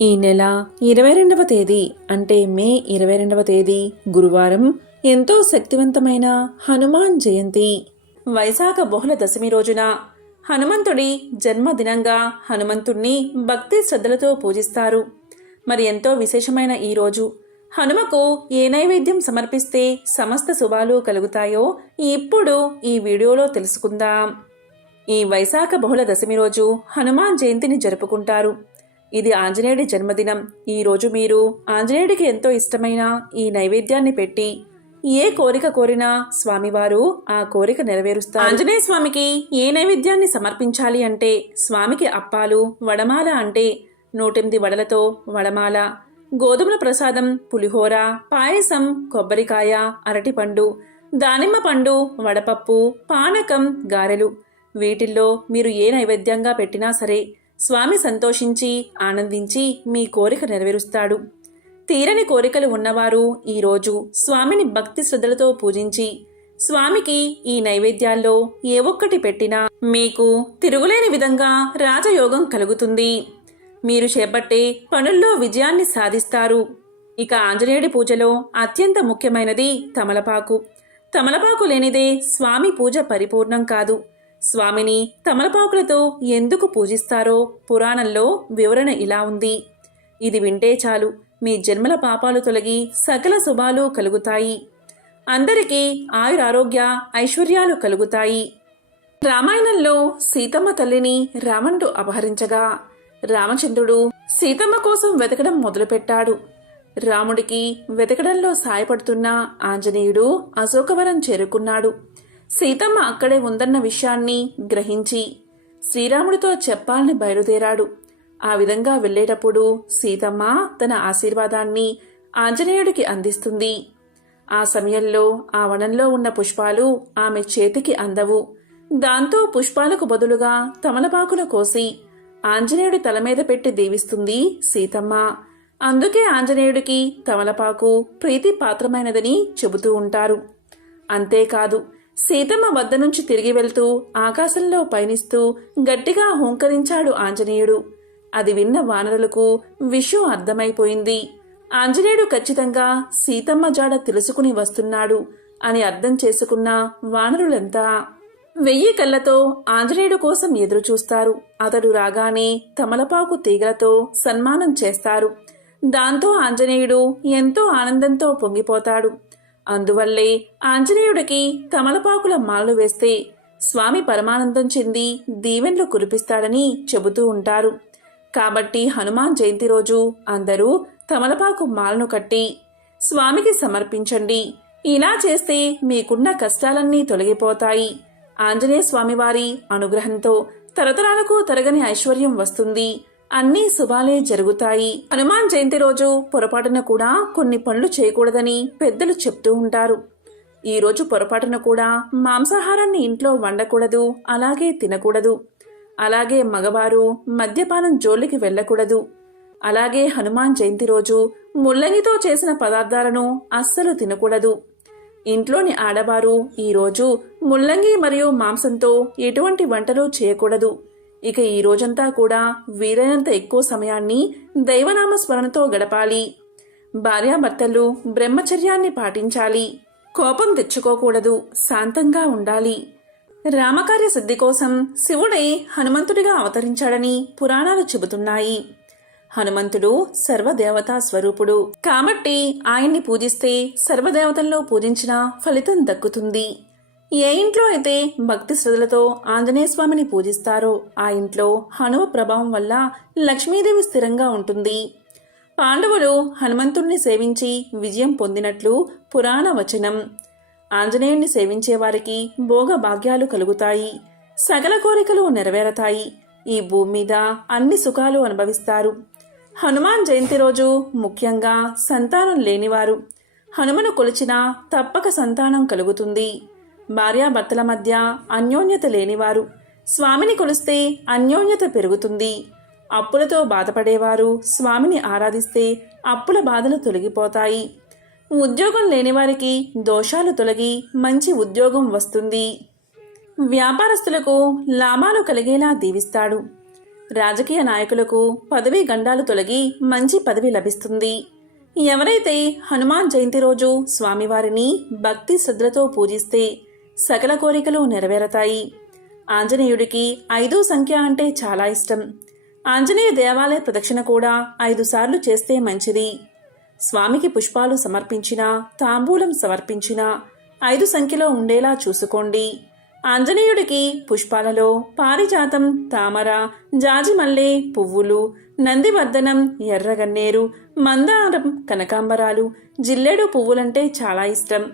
ఈ నెల ఇరవై రెండవ తేదీ అంటే మే ఇరవై రెండవ తేదీ గురువారం ఎంతో శక్తివంతమైన హనుమాన్ జయంతి. వైశాఖ బహుళ దశమి రోజున హనుమంతుడి జన్మదినంగా హనుమంతుణ్ణి భక్తి శ్రద్ధలతో పూజిస్తారు. మరి ఎంతో విశేషమైన ఈ రోజు హనుమకు ఏ నైవేద్యం సమర్పిస్తే సమస్త శుభాలు కలుగుతాయో ఇప్పుడు ఈ వీడియోలో తెలుసుకుందాం. ఈ వైశాఖ బహుళ దశమి రోజు హనుమాన్ జయంతిని జరుపుకుంటారు. ఇది ఆంజనేయుడి జన్మదినం. ఈ రోజు మీరు ఆంజనేయుడికి ఎంతో ఇష్టమైన ఈ నైవేద్యాన్ని పెట్టి ఏ కోరిక కోరినా స్వామివారు ఆ కోరిక నెరవేరుస్తారు. ఆంజనేయ స్వామికి ఏ నైవేద్యాన్ని సమర్పించాలి అంటే స్వామికి అప్పాలు వడమాల అంటే నూటెనిమిది వడలతో వడమాల గోధుమల ప్రసాదం పులిహోర పాయసం కొబ్బరికాయ అరటిపండు దానిమ్మ పండు వడపప్పు పానకం గారెలు. వీటిల్లో మీరు ఏ నైవేద్యంగా పెట్టినా సరే స్వామి సంతోషించి ఆనందించి మీ కోరిక నెరవేరుస్తాడు. తీరని కోరికలు ఉన్నవారు ఈరోజు స్వామిని భక్తి శ్రద్ధలతో పూజించి స్వామికి ఈ నైవేద్యాల్లో ఏ ఒక్కటి పెట్టినా మీకు తిరుగులేని విధంగా రాజయోగం కలుగుతుంది. మీరు చేపట్టే పనుల్లో విజయాన్ని సాధిస్తారు. ఇక ఆంజనేయుడి పూజలో అత్యంత ముఖ్యమైనది తమలపాకు. తమలపాకు లేనిదే స్వామి పూజ పరిపూర్ణం కాదు. స్వామిని తమలపాకులతో ఎందుకు పూజిస్తారో పురాణంలో వివరణ ఇలా ఉంది. ఇది వింటే చాలు. మీ జన్మల పాపాలు తొలగి సకల శుభాలు కలుగుతాయి. అందరికీ ఆయురారోగ్య ఐశ్వర్యాలు కలుగుతాయి. రామాయణంలో సీతమ్మ తల్లిని రావణుడు అపహరించగా రామచంద్రుడు సీతమ్మ కోసం వెతకడం మొదలుపెట్టాడు. రాముడికి వెతకడంలో సాయపడుతున్న ఆంజనేయుడు అశోకవరం చేరుకున్నాడు. సీతమ్మ అక్కడే ఉందన్న విషయాన్ని గ్రహించి శ్రీరాముడితో చెప్పాలని బయలుదేరాడు. ఆ విధంగా వెళ్ళేటప్పుడు సీతమ్మ తన ఆశీర్వాదాన్ని ఆంజనేయుడికి అందిస్తుంది. ఆ సమయంలో ఆ వనంలో ఉన్న పుష్పాలు ఆమె చేతికి అందవు. దాంతో పుష్పాలకు బదులుగా తమలపాకును కోసి ఆంజనేయుడి తల మీద పెట్టి దీవిస్తుంది సీతమ్మ. అందుకే ఆంజనేయుడికి తమలపాకు ప్రీతి పాత్రమైనదని చెబుతూ ఉంటారు. అంతేకాదు సీతమ్మ వద్ద నుంచి తిరిగి వెళ్తూ ఆకాశంలో పయనిస్తూ గట్టిగా హూంకరించాడు ఆంజనేయుడు. అది విన్న వానరులకు విషయం అర్థమైపోయింది. ఆంజనేయుడు ఖచ్చితంగా సీతమ్మ జాడ తెలుసుకుని వస్తున్నాడు అని అర్థం చేసుకున్న వానరులంతా వెయ్యి కళ్ళతో ఆంజనేయుడు కోసం ఎదురుచూస్తారు. అతడు రాగానే తమలపాకు తీగలతో సన్మానం చేస్తారు. దాంతో ఆంజనేయుడు ఎంతో ఆనందంతో పొంగిపోతాడు. అందువల్లే ఆంజనేయుడికి తమలపాకుల మాలలు వేస్తే స్వామి పరమానందం చెంది దీవెన్లు కురిపిస్తాడని చెబుతూ ఉంటారు. కాబట్టి హనుమాన్ జయంతి రోజు అందరూ తమలపాకు మాలను కట్టి స్వామికి సమర్పించండి. ఇలా చేస్తే మీకున్న కష్టాలన్నీ తొలగిపోతాయి. ఆంజనేయ స్వామివారి అనుగ్రహంతో తరతరాలకు తరగని ఐశ్వర్యం వస్తుంది. అన్ని శుభాలే జరుగుతాయి. హనుమాన్ జయంతి రోజు పొరపాటున కూడా కొన్ని పనులు చేయకూడదని పెద్దలు చెప్తూ ఉంటారు. ఈ రోజు పొరపాటున కూడా మాంసాహారాన్ని ఇంట్లో వండకూడదు అలాగే తినకూడదు. అలాగే మగవారు మద్యపానం జోలికి వెళ్ళకూడదు. అలాగే హనుమాన్ జయంతి రోజు ముల్లంగితో చేసిన పదార్థాలను అస్సలు తినకూడదు. ఇంట్లోని ఆడవారు ఈరోజు ముల్లంగి మరియు మాంసంతో ఎటువంటి వంటలు చేయకూడదు. ఇక ఈ రోజంతా కూడా వీలైనంత ఎక్కువ సమయాన్ని దైవనామ స్మరణతో గడపాలి. భార్యాభర్తలు బ్రహ్మచర్యాన్ని పాటించాలి. కోపం తెచ్చుకోకూడదు. శాంతంగా ఉండాలి. రామకార్య సిద్ధి కోసం శివుడే హనుమంతుడిగా అవతరించాడని పురాణాలు చెబుతున్నాయి. హనుమంతుడు సర్వదేవతా స్వరూపుడు. కాబట్టి ఆయన్ని పూజిస్తే సర్వదేవతల్లో పూజించిన ఫలితం దక్కుతుంది. ఏ ఇంట్లో అయితే భక్తి శ్రద్ధలతో ఆంజనేయ స్వామిని పూజిస్తారో ఆ ఇంట్లో హనుమ ప్రభావం వల్ల లక్ష్మీదేవి స్థిరంగా ఉంటుంది. పాండవులు హనుమంతుణ్ణి సేవించి విజయం పొందినట్లు పురాణ వచనం. ఆంజనేయుణ్ణి సేవించే వారికి భోగ భాగ్యాలు కలుగుతాయి. సకల కోరికలు నెరవేరతాయి. ఈ భూమి మీద అన్ని సుఖాలు అనుభవిస్తారు. హనుమాన్ జయంతి రోజు ముఖ్యంగా సంతానం లేనివారు. హనుమను కొలిచినా తప్పక సంతానం కలుగుతుంది. భార్యాభర్తల మధ్య అన్యోన్యత లేనివారు. స్వామిని కొలిస్తే అన్యోన్యత పెరుగుతుంది. అప్పులతో బాధపడేవారు స్వామిని ఆరాధిస్తే అప్పుల బాధలు తొలగిపోతాయి. ఉద్యోగం లేనివారికి దోషాలు తొలగి మంచి ఉద్యోగం వస్తుంది. వ్యాపారస్తులకు లాభాలు కలిగేలా దీవిస్తాడు. రాజకీయ నాయకులకు పదవీ గండాలు తొలగి మంచి పదవి లభిస్తుంది. ఎవరైతే హనుమాన్ జయంతి రోజు స్వామివారిని భక్తి శ్రద్ధలతో పూజిస్తే సకల కోరికలు నెరవేరతాయి. ఆంజనేయుడికి ఐదు సంఖ్య అంటే చాలా ఇష్టం. ఆంజనేయ దేవాలయ ప్రదక్షిణ కూడా ఐదు సార్లు చేస్తే మంచిది. స్వామికి పుష్పాలు సమర్పించినా తాంబూలం సమర్పించినా ఐదు సంఖ్యలో ఉండేలా చూసుకోండి. ఆంజనేయుడికి పుష్పాలలో పారిజాతం తామర జాజిమల్లె పువ్వులు నందివర్ధనం ఎర్రగన్నేరు మందారం కనకాంబరాలు జిల్లేడు పువ్వులంటే చాలా ఇష్టం.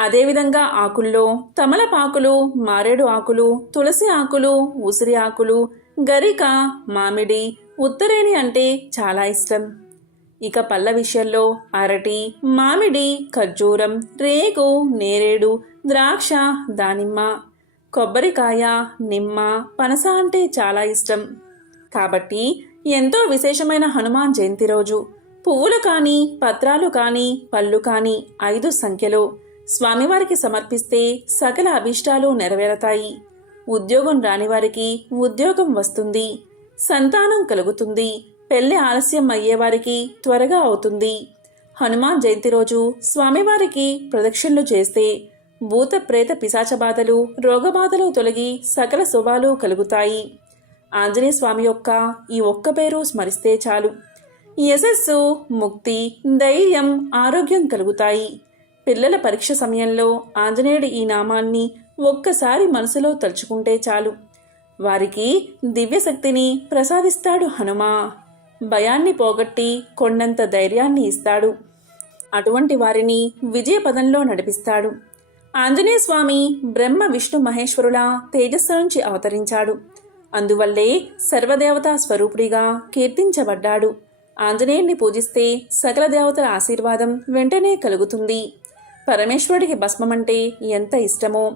అదేవిధంగా ఆకుల్లో తమలపాకులు మారేడు ఆకులు తులసి ఆకులు ఉసిరి ఆకులు గరిక మామిడి ఉత్తరేణి అంటే చాలా ఇష్టం. ఇక పళ్ళ విషయంలో అరటి మామిడి ఖర్జూరం రేగు నేరేడు ద్రాక్ష దానిమ్మ కొబ్బరికాయ నిమ్మ పనస అంటే చాలా ఇష్టం. కాబట్టి ఎంతో విశేషమైన హనుమాన్ జయంతి రోజు. పువ్వులు కానీ పత్రాలు కానీ పళ్ళు కానీ ఐదు సంఖ్యలో. స్వామివారికి సమర్పిస్తే సకల అభిష్టాలు నెరవేరతాయి. ఉద్యోగం రానివారికి ఉద్యోగం వస్తుంది. సంతానం కలుగుతుంది. పెళ్ళి ఆలస్యం అయ్యేవారికి త్వరగా అవుతుంది. హనుమాన్ జయంతి రోజు స్వామివారికి ప్రదక్షిణలు చేస్తే భూత ప్రేత పిశాచ బాధలు రోగబాధలు తొలగి సకల శుభాలు కలుగుతాయి. ఆంజనేయ స్వామి యొక్క ఈ ఒక్క పేరు స్మరిస్తే చాలు. యశస్సు ముక్తి ధైర్యం ఆరోగ్యం కలుగుతాయి. పిల్లల పరీక్ష సమయంలో ఆంజనేయుడు ఈ నామాన్ని ఒక్కసారి మనసులో తలుచుకుంటే చాలు. వారికి దివ్యశక్తిని ప్రసాదిస్తాడు హనుమా. భయాన్ని పోగొట్టి కొండంత ధైర్యాన్ని ఇస్తాడు. అటువంటి వారిని విజయపదంలో నడిపిస్తాడు. ఆంజనేయ స్వామి బ్రహ్మ విష్ణు మహేశ్వరుల తేజస్సు నుంచి అవతరించాడు. అందువల్లే సర్వదేవతా స్వరూపుడిగా కీర్తించబడ్డాడు. ఆంజనేయుణ్ణి పూజిస్తే సకల దేవతల ఆశీర్వాదం వెంటనే కలుగుతుంది. పరమేశ్వరుడికి భస్మమంటే ఎంత ఇష్టమో?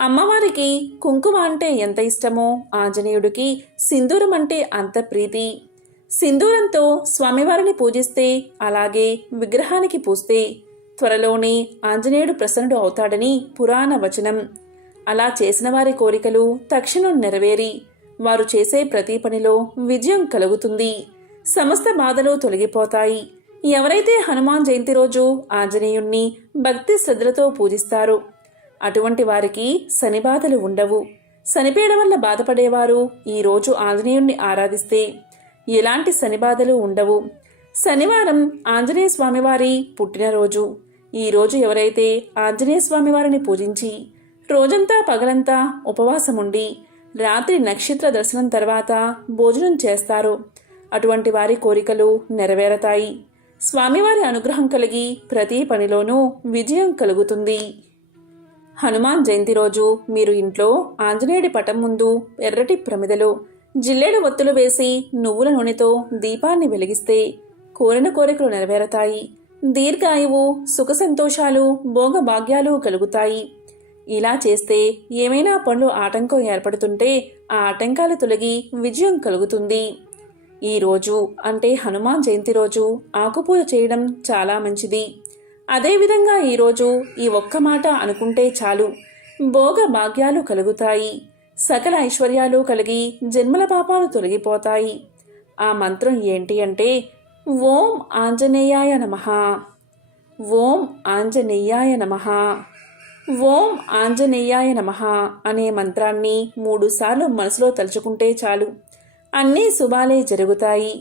అమ్మవారికి కుంకుమ అంటే ఎంత ఇష్టమో? ఆంజనేయుడికి సింధూరం అంటే అంత ప్రీతి. సింధూరంతో స్వామివారిని పూజిస్తే అలాగే విగ్రహానికి పూస్తే త్వరలోనే ఆంజనేయుడు ప్రసన్నుడు అవుతాడని పురాణ వచనం. అలా చేసిన వారి కోరికలు తక్షణం నెరవేరి వారు చేసే ప్రతి పనిలో విజయం కలుగుతుంది. సమస్త బాధలు తొలగిపోతాయి. ఎవరైతే హనుమాన్ జయంతి రోజు ఆంజనేయుణ్ణి భక్తి శ్రద్ధలతో పూజిస్తారో అటువంటి వారికి శని బాధలు ఉండవు. శనిపీడ వల్ల బాధపడేవారు ఈరోజు ఆంజనేయుణ్ణి ఆరాధిస్తే ఎలాంటి శని బాధలు ఉండవు. శనివారం ఆంజనేయ స్వామివారి పుట్టినరోజు. ఈ రోజు ఎవరైతే ఆంజనేయ స్వామివారిని పూజించి రోజంతా పగలంతా ఉపవాసముండి రాత్రి నక్షత్ర దర్శనం తర్వాత భోజనం చేస్తారో అటువంటి వారి కోరికలు నెరవేరతాయి. స్వామివారి అనుగ్రహం కలిగి ప్రతి పనిలోనూ విజయం కలుగుతుంది. హనుమాన్ జయంతి రోజు మీరు ఇంట్లో ఆంజనేయుడి పటం ముందు ఎర్రటి ప్రమిదలో జిల్లేడు ఒత్తులు వేసి నువ్వుల నూనెతో దీపాన్ని వెలిగిస్తే కోరిన కోరికలు నెరవేరతాయి. దీర్ఘాయువు సుఖ సంతోషాలు భోగభాగ్యాలు కలుగుతాయి. ఇలా చేస్తే ఏమైనా పనులు ఆటంకం ఏర్పడుతుంటే ఆ ఆటంకాలు తొలగి విజయం కలుగుతుంది. ఈ రోజు అంటే హనుమాన్ జయంతి రోజు ఆకుపూజ చేయడం చాలా మంచిది. అదేవిధంగా ఈరోజు ఈ ఒక్క మాట అనుకుంటే చాలు. భోగ భాగ్యాలు కలుగుతాయి. సకల ఐశ్వర్యాలు కలిగి జన్మల పాపాలు తొలగిపోతాయి. ఆ మంత్రం ఏంటి అంటే ఓం ఆంజనేయాయ నమ. ఓం ఆంజనేయాయ నమ. ఓం ఆంజనేయాయ నమ అనే మంత్రాన్ని మూడుసార్లు మనసులో తలుచుకుంటే చాలు. అన్నీ శుభాలే జరుగుతాయి.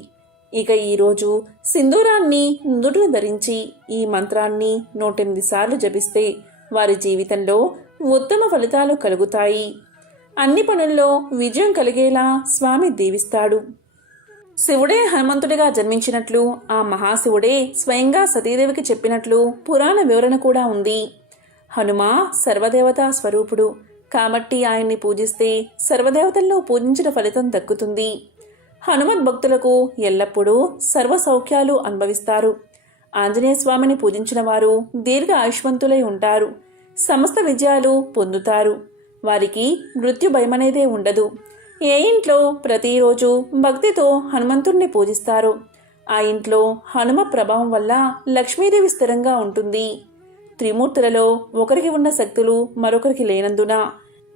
ఇక ఈరోజు సింధూరాన్ని నుదుటిన ధరించి ఈ మంత్రాన్ని నూటెనిమిది సార్లు జపిస్తే వారి జీవితంలో ఉత్తమ ఫలితాలు కలుగుతాయి. అన్ని పనుల్లో విజయం కలిగేలా స్వామి దీవిస్తాడు. శివుడే హనుమంతుడిగా జన్మించినట్లు ఆ మహాశివుడే స్వయంగా సతీదేవికి చెప్పినట్లు పురాణ వివరణ కూడా ఉంది. హనుమ సర్వదేవతా స్వరూపుడు. కాబట్టి ఆయన్ని పూజిస్తే సర్వదేవతల్లో పూజించిన ఫలితం దక్కుతుంది. హనుమత్ భక్తులకు ఎల్లప్పుడూ సర్వ సౌఖ్యాలు అనుభవిస్తారు. ఆంజనేయ స్వామిని పూజించిన వారు దీర్ఘ ఆయుష్వంతులై ఉంటారు. సమస్త విజయాలు పొందుతారు. వారికి మృత్యు భయమనేదే ఉండదు. ఏ ఇంట్లో ప్రతిరోజు భక్తితో హనుమంతుణ్ణి పూజిస్తారు. ఆ ఇంట్లో హనుమ ప్రభావం వల్ల లక్ష్మీదేవి స్థిరంగా ఉంటుంది. త్రిమూర్తులలో ఒకరికి ఉన్న శక్తులు మరొకరికి లేనందున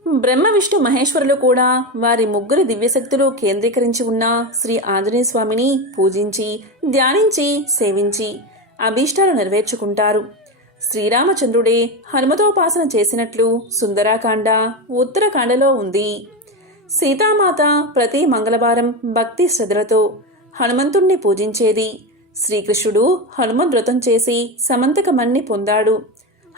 బ్రహ్మ విష్ణు మహేశ్వరులు కూడా వారి ముగ్గురు దివ్యశక్తులు కేంద్రీకరించి ఉన్న శ్రీ ఆంజనేయ స్వామిని పూజించి ధ్యానించి సేవించి అభీష్టాలు నెరవేర్చుకుంటారు. శ్రీరామచంద్రుడే హనుమతోపాసన చేసినట్లు సుందరాకాండ ఉత్తరకాండలో ఉంది. సీతామాత ప్రతి మంగళవారం భక్తి శ్రద్ధలతో హనుమంతుణ్ణి పూజించేది. శ్రీకృష్ణుడు హనుమంత్ వ్రతం చేసి సమంతకమన్ని పొందాడు.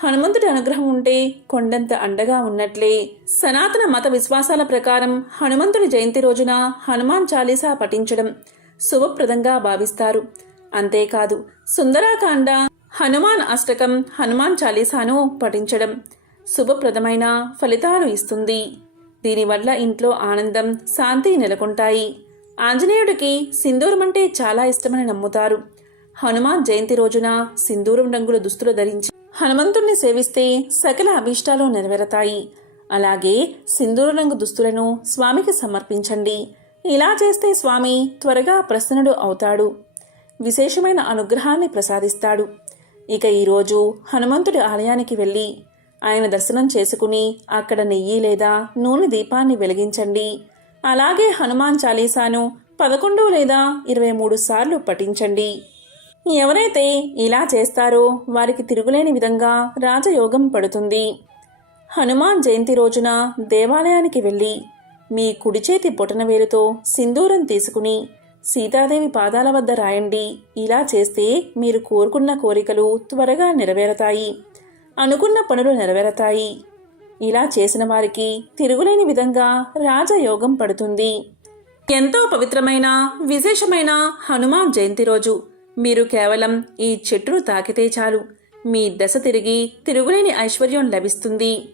హనుమంతుడి అనుగ్రహం ఉంటే కొండంత అండగా ఉన్నట్లే. సనాతన మత విశ్వాసాల ప్రకారం హనుమంతుడి జయంతి రోజున హనుమాన్ చాలీసా పఠించడం శుభప్రదంగా భావిస్తారు. అంతేకాదు సుందరాకాండ హనుమాన్ అష్టకం హనుమాన్ చాలీసాను పఠించడం శుభప్రదమైన ఫలితాలు ఇస్తుంది. దీనివల్ల ఇంట్లో ఆనందం శాంతి నెలకొంటాయి. ఆంజనేయుడికి సింధూరం అంటే చాలా ఇష్టమని నమ్ముతారు. హనుమాన్ జయంతి రోజున సింధూరం రంగుల దుస్తులు ధరించి హనుమంతుణ్ణి సేవిస్తే సకల అభీష్టాలు నెరవేరతాయి. అలాగే సింధూర రంగు దుస్తులను స్వామికి సమర్పించండి. ఇలా చేస్తే స్వామి త్వరగా ప్రసన్నుడు అవుతాడు. విశేషమైన అనుగ్రహాన్ని ప్రసాదిస్తాడు. ఇక ఈరోజు హనుమంతుడి ఆలయానికి వెళ్ళి ఆయన దర్శనం చేసుకుని అక్కడ నెయ్యి లేదా నూనె దీపాన్ని వెలిగించండి. అలాగే హనుమాన్ చాలీసాను పదకొండు లేదా ఇరవై మూడు సార్లు పఠించండి. ఎవరైతే ఇలా చేస్తారో వారికి తిరుగులేని విధంగా రాజయోగం పడుతుంది. హనుమాన్ జయంతి రోజున దేవాలయానికి వెళ్ళి మీ కుడి చేతి బొటనవేలుతో సింధూరం తీసుకుని సీతాదేవి పాదాల వద్ద రాయండి. ఇలా చేస్తే మీరు కోరుకున్న కోరికలు త్వరగా నెరవేరతాయి. అనుకున్న పనులు నెరవేరతాయి. ఇలా చేసిన వారికి తిరుగులేని విధంగా రాజయోగం పడుతుంది. ఎంతో పవిత్రమైన విశేషమైన హనుమాన్ జయంతి రోజు. మీరు కేవలం ఈ చెట్టును తాకితే చాలు. మీ దశ తిరిగి తిరుగులేని ఐశ్వర్యం లభిస్తుంది.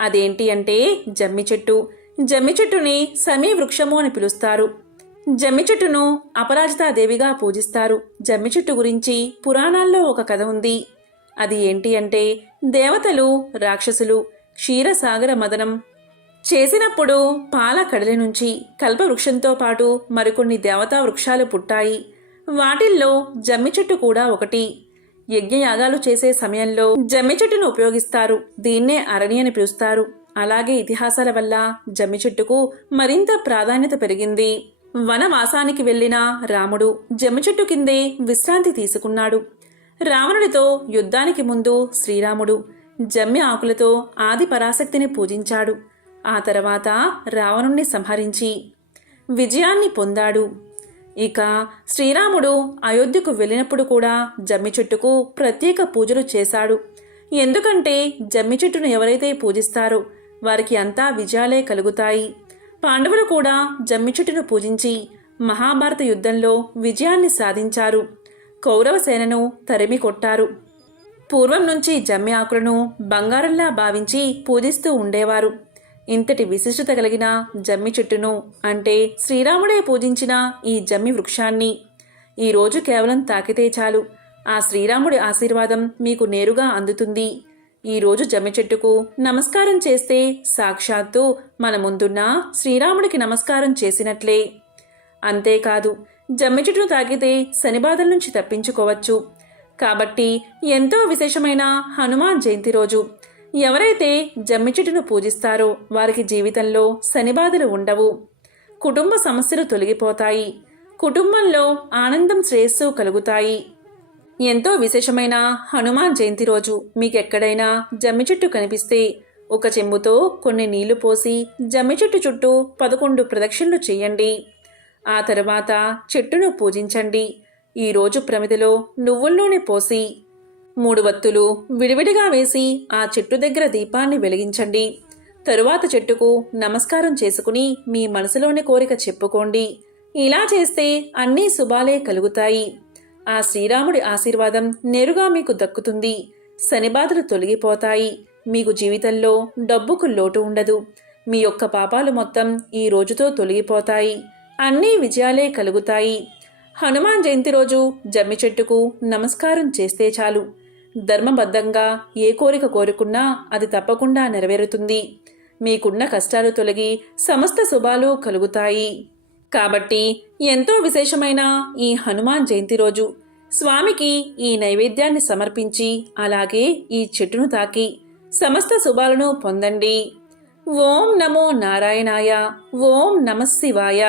అదేంటి అంటే జమ్మి చెట్టు. జమ్మి చెట్టుని సమీ వృక్షము అని పిలుస్తారు. జమ్మి చెట్టును అపరాజితాదేవిగా పూజిస్తారు. జమ్మి చెట్టు గురించి పురాణాల్లో ఒక కథ ఉంది. అది ఏంటి అంటే దేవతలు రాక్షసులు క్షీరసాగర మదనం. చేసినప్పుడు పాల కడలి నుంచి కల్పవృక్షంతో పాటు మరికొన్ని దేవతా వృక్షాలు పుట్టాయి. వాటిల్లో జమ్మి చెట్టు కూడా ఒకటి. యజ్ఞయాగాలు చేసే సమయంలో జమ్మి చెట్టును ఉపయోగిస్తారు. దీన్నే అరణి అని పిలుస్తారు. అలాగే ఇతిహాసాల వల్ల జమ్మి చెట్టుకు మరింత ప్రాధాన్యత పెరిగింది. వనవాసానికి వెళ్ళిన రాముడు జమ్మి చెట్టు కిందే విశ్రాంతి తీసుకున్నాడు. రావణుడితో యుద్ధానికి ముందు శ్రీరాముడు జమ్మి ఆకులతో ఆది పరాశక్తిని పూజించాడు. ఆ తర్వాత రావణుణ్ణి సంహరించి విజయాన్ని పొందాడు. ఇక శ్రీరాముడు అయోధ్యకు వెళ్ళినప్పుడు కూడా జమ్మి చెట్టుకు ప్రత్యేక పూజలు చేశాడు. ఎందుకంటే జమ్మి చెట్టును ఎవరైతే పూజిస్తారో వారికి అంతా విజయాలే కలుగుతాయి. పాండవులు కూడా జమ్మి చెట్టును పూజించి మహాభారత యుద్ధంలో విజయాన్ని సాధించారు. కౌరవ సేనను తరిమి కొట్టారు పూర్వం నుంచి జమ్మి ఆకులను బంగారంలా భావించి పూజిస్తూ ఉండేవారు. ఇంతటి విశిష్టత కలిగిన జమ్మి చెట్టును అంటే శ్రీరాముడే పూజించిన ఈ జమ్మి వృక్షాన్ని. ఈరోజు కేవలం తాకితే చాలు. ఆ శ్రీరాముడి ఆశీర్వాదం మీకు నేరుగా అందుతుంది. ఈరోజు జమ్మి చెట్టుకు నమస్కారం చేస్తే సాక్షాత్తు మన ముందున్న శ్రీరాముడికి నమస్కారం చేసినట్లే. అంతేకాదు జమ్మి చెట్టును తాకితే శనిబాధల నుంచి తప్పించుకోవచ్చు. కాబట్టి ఎంతో విశేషమైన హనుమాన్ జయంతి రోజు. ఎవరైతే జమ్మి చెట్టును పూజిస్తారో వారికి జీవితంలో శనిబాధలు ఉండవు. కుటుంబ సమస్యలు తొలగిపోతాయి. కుటుంబంలో ఆనందం శ్రేయస్సు కలుగుతాయి. ఎంతో విశేషమైన హనుమాన్ జయంతి రోజు మీకెక్కడైనా జమ్మి చెట్టు కనిపిస్తే ఒక చెంబుతో కొన్ని నీళ్ళు పోసి జమ్మి చెట్టు చుట్టూ పదకొండు ప్రదక్షిణలు చేయండి. ఆ తరువాత చెట్టును పూజించండి. ఈరోజు ప్రమిదిలో నువ్వుల్లోనే పోసి మూడు వత్తులు విడివిడిగా వేసి ఆ చెట్టు దగ్గర దీపాన్ని వెలిగించండి. తరువాత చెట్టుకు నమస్కారం చేసుకుని మీ మనసులోని కోరిక చెప్పుకోండి. ఇలా చేస్తే అన్నీ శుభాలే కలుగుతాయి. ఆ శ్రీరాముడి ఆశీర్వాదం నేరుగా మీకు దక్కుతుంది. శనిబాధలు తొలగిపోతాయి. మీకు జీవితంలో డబ్బుకు లోటు ఉండదు. మీ యొక్క పాపాలు మొత్తం ఈ రోజుతో తొలగిపోతాయి. అన్నీ విజయాలే కలుగుతాయి. హనుమాన్ జయంతి రోజు జమ్మి చెట్టుకు నమస్కారం చేస్తే చాలు. ధర్మబద్ధంగా ఏ కోరిక కోరుకున్నా అది తప్పకుండా నెరవేరుతుంది. మీకున్న కష్టాలు తొలగి సమస్త శుభాలు కలుగుతాయి. కాబట్టి ఎంతో విశేషమైన ఈ హనుమాన్ జయంతి రోజు స్వామికి ఈ నైవేద్యాన్ని సమర్పించి అలాగే ఈ చెట్టును తాకి సమస్త శుభాలను పొందండి. ఓం నమో నారాయణాయ ఓం నమశివాయ